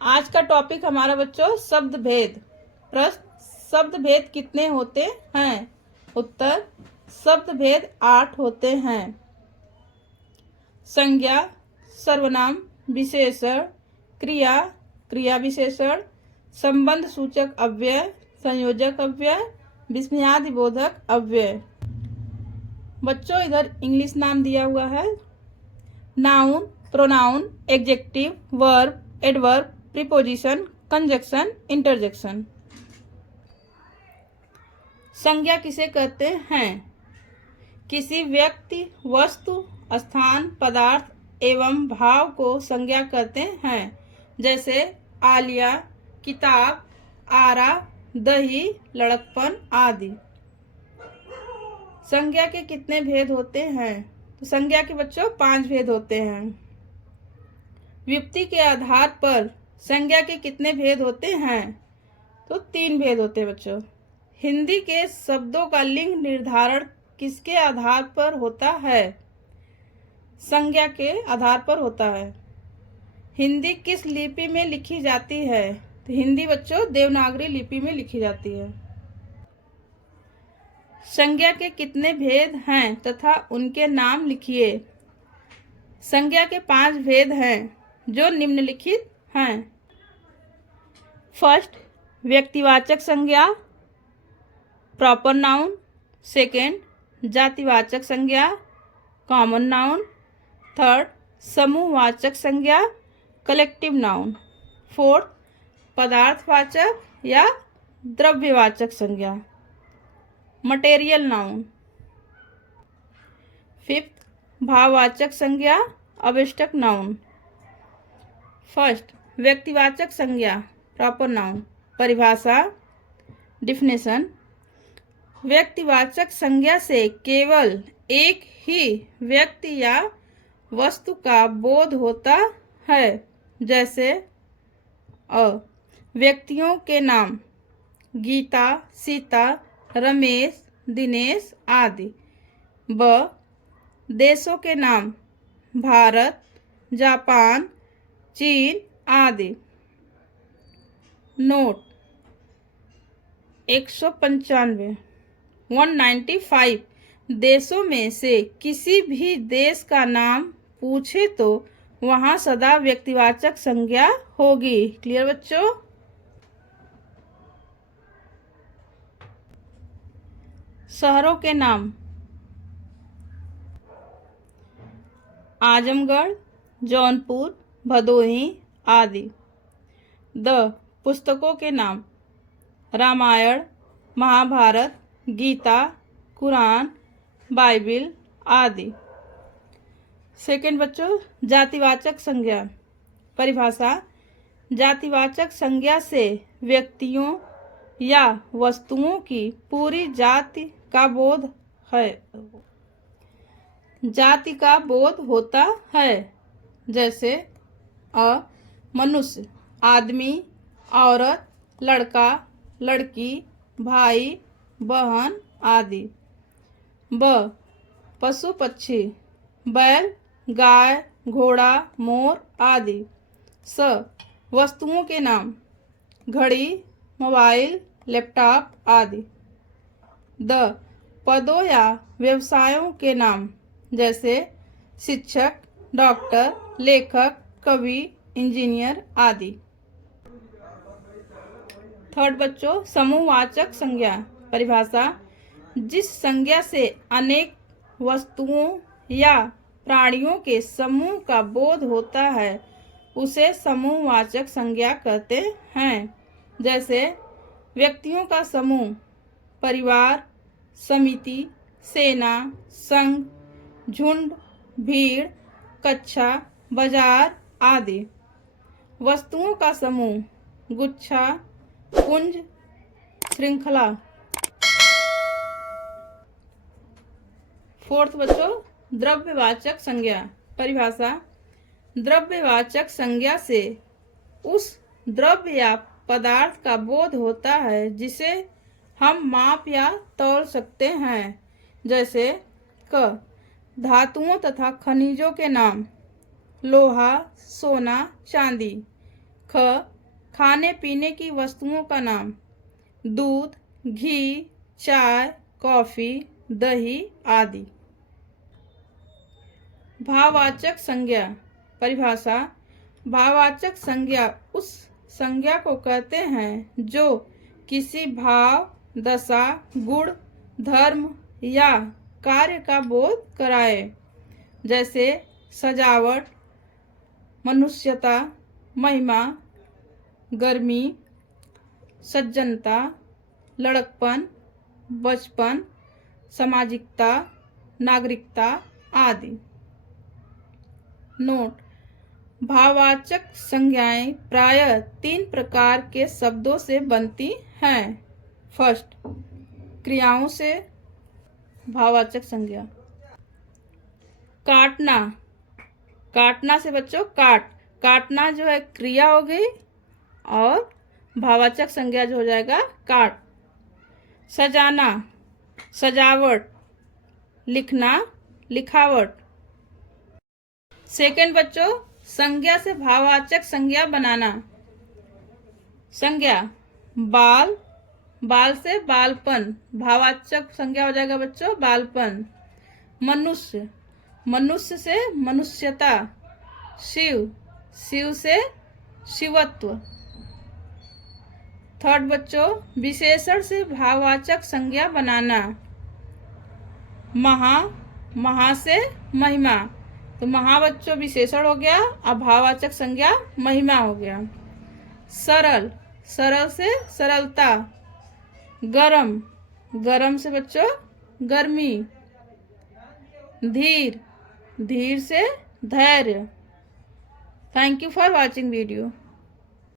आज का टॉपिक हमारा बच्चों शब्द भेद। प्रश्न, शब्द भेद कितने होते हैं? उत्तर, शब्द भेद 8 होते हैं। संज्ञा, सर्वनाम, विशेषण, क्रिया, क्रिया विशेषण, संबंध सूचक अव्यय, संयोजक अव्यय, विस्मयादिबोधक अव्यय। बच्चों इधर इंग्लिश नाम दिया हुआ है। Noun, pronoun, adjective, verb, adverb, preposition, conjunction, interjection. संज्ञा किसे कहते हैं? किसी व्यक्ति, वस्तु, स्थान, पदार्थ एवं भाव को संज्ञा कहते हैं। जैसे आलिया, किताब, आरा, दही, लड़कपन आदि। संज्ञा के कितने भेद होते हैं? तो संज्ञा के बच्चों 5 भेद होते हैं। व्युक्ति के आधार पर संज्ञा के कितने भेद होते हैं? तो 3 भेद होते हैं बच्चों। हिंदी के शब्दों का लिंग निर्धारण किसके आधार पर होता है? संज्ञा के आधार पर होता है। हिंदी किस लिपि में लिखी जाती है? तो हिंदी बच्चों देवनागरी लिपि में लिखी जाती है। संज्ञा के कितने भेद हैं तथा उनके नाम लिखिए। संज्ञा के 5 भेद हैं जो निम्नलिखित हैं। फर्स्ट, व्यक्तिवाचक संज्ञा, प्रॉपर नाउन। सेकेंड, जातिवाचक संज्ञा, कॉमन नाउन। थर्ड, समूहवाचक संज्ञा, कलेक्टिव नाउन। फोर्थ, पदार्थवाचक या द्रव्यवाचक संज्ञा, मटेरियल नाउन। फिफ्थ, भाववाचक संज्ञा, अवेष्टक नाउन। फर्स्ट, व्यक्तिवाचक संज्ञा, प्रॉपर नाउन। परिभाषा, डिफिनेशन। व्यक्तिवाचक संज्ञा से केवल एक ही व्यक्ति या वस्तु का बोध होता है। जैसे व्यक्तियों के नाम गीता, सीता, रमेश, दिनेश आदि। देशों के नाम भारत, जापान, चीन आदि। नोट 195 195 देशों में से किसी भी देश का नाम पूछे तो वहां सदा व्यक्तिवाचक संज्ञा होगी। क्लियर बच्चों? शहरों के नाम आजमगढ़, जौनपुर, भदोही आदि। पुस्तकों के नाम रामायण, महाभारत, गीता, कुरान, बाइबिल आदि। सेकेंड बच्चों, जातिवाचक संज्ञा। परिभाषा, जातिवाचक संज्ञा से व्यक्तियों या वस्तुओं की पूरी जाति का बोध है। जाति का बोध होता है। जैसे मनुष्य, आदमी, औरत, लड़का, लड़की, भाई, बहन आदि। पशु पक्षी, बैल, गाय, घोड़ा, मोर आदि। वस्तुओं के नाम घड़ी, मोबाइल, लैपटॉप आदि। पदों या व्यवसायों के नाम जैसे शिक्षक, डॉक्टर, लेखक, कवि, इंजीनियर आदि। थर्ड बच्चों, समूहवाचक संज्ञा। परिभाषा, जिस संज्ञा से अनेक वस्तुओं या प्राणियों के समूह का बोध होता है उसे समूहवाचक संज्ञा कहते हैं। जैसे व्यक्तियों का समूह परिवार, समिति, सेना, संघ, झुंड, भीड़, कक्षा, बाजार आदि। वस्तुओं का समूह गुच्छा, पुंज, श्रृंखला। फोर्थ बच्चों, द्रव्यवाचक संज्ञा। परिभाषा, द्रव्यवाचक संज्ञा से उस द्रव्य या पदार्थ का बोध होता है जिसे हम माप या तौल सकते हैं। जैसे धातुओं तथा खनिजों के नाम लोहा, सोना, चांदी। ख खाने पीने की वस्तुओं का नाम, दूध, घी, चाय, कॉफी, दही आदि। भाववाचक संज्ञा। परिभाषा। भाववाचक संज्ञा उस संज्ञा को कहते हैं जो किसी भाव, दशा, गुण, धर्म या कार्य का बोध कराए, जैसे सजावट, मनुष्यता, महिमा, गर्मी, सज्जनता, लड़कपन, बचपन, सामाजिकता, नागरिकता आदि। नोट। भाववाचक संज्ञाएं प्रायः 3 प्रकार के शब्दों से बनती हैं। फर्स्ट, क्रियाओं से भाववाचक संज्ञा। काटना। काटना से बच्चों काटना जो है क्रिया हो गई और भाववाचक संज्ञा जो हो जाएगा काट। सजाना, सजावट, लिखना, लिखावट। सेकंड बच्चों, संज्ञा से भाववाचक संज्ञा बनाना। संज्ञा बाल, बाल से बालपन, भाववाचक संज्ञा हो जाएगा बच्चों बालपन। मनुष्य, मनुष्य से मनुष्यता। शिव, शिव से शिवत्व। थर्ड बच्चों, विशेषण से भाववाचक संज्ञा बनाना। महा से महिमा, तो महा बच्चों विशेषण हो गया और भाववाचक संज्ञा महिमा हो गया। सरल, सरल से सरलता। गरम, गरम से बच्चों गर्मी। धीर, धीर से धैर्य। Thank you for watching video.